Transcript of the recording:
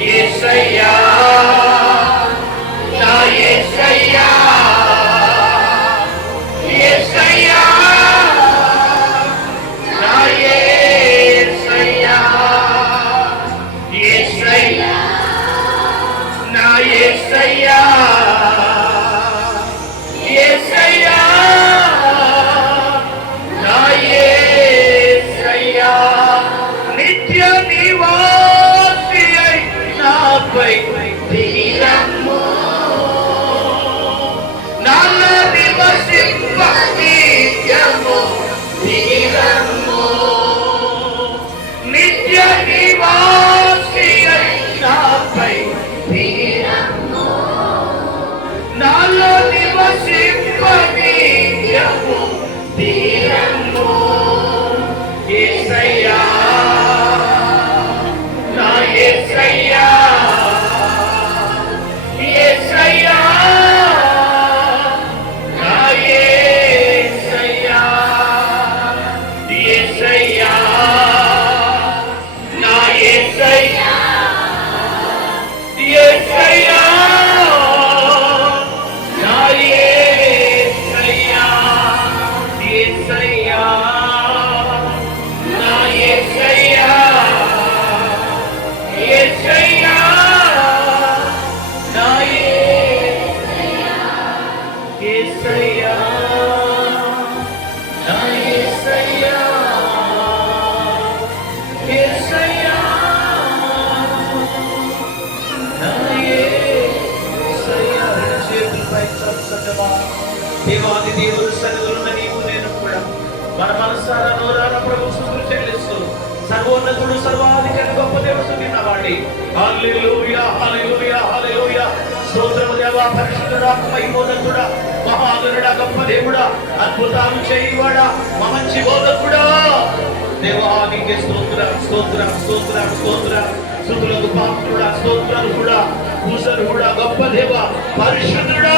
యేసయ్యా నా యేసయ్యా యేసయ్యా నా యేసయ్యా యేసయ్యా నా యేసయ్యా యేసయ్యా నా యేసయ్యా నిత్య నివాసి అయి నాపై దిగిరమ్ము నాలో నివసింప నిత్యము దిగిరమ్ము నిత్య నివాసి అయి నాపై దిగిరమ్ము నాలో నివసింప నిత్యము దిగిరమ్ము యేసయ్యా నా యేసయ్యా యేసయ్యా నా యేసయ్యా యేసయ్యా నా యేసయ్యా యేసయ్యా నా యేసయ్యా యేసయ్యా నా యేసయ్యా యేసయ్యా నా యేసయ్యా యేసయ్యా నా యేసయ్యా యేసయ్యా నా యేసయ్యా చేతులపై చక్కగా దేవాది దేవుడు సన్నిధిలో నీవు నేను కూడా మన మనసారా నోరారా ప్రభు స్తుతులు చెల్లిస్తూ సర్వోన్నతుడు సర్వాధికారి గొప్ప దేవుడు విన్నవాడి హల్లెలూయా హల్లెలూయా హల్లెలూయా స్తోత్రము దేవా పరిశుద్ధుడా మహిమోన్నతుడా మహాగణుడా గొప్ప దేవుడా అద్భుతాలు చేయవాడా మా మంచి బోధకుడా దేవా నీకే స్తోత్రం స్తోత్రం స్తోత్రం స్తోత్రం స్తుతులకు పాత్రుడా స్తోత్రాలు కూడా పూజలు కూడా గొప్ప దేవా పరిశుద్ధుడా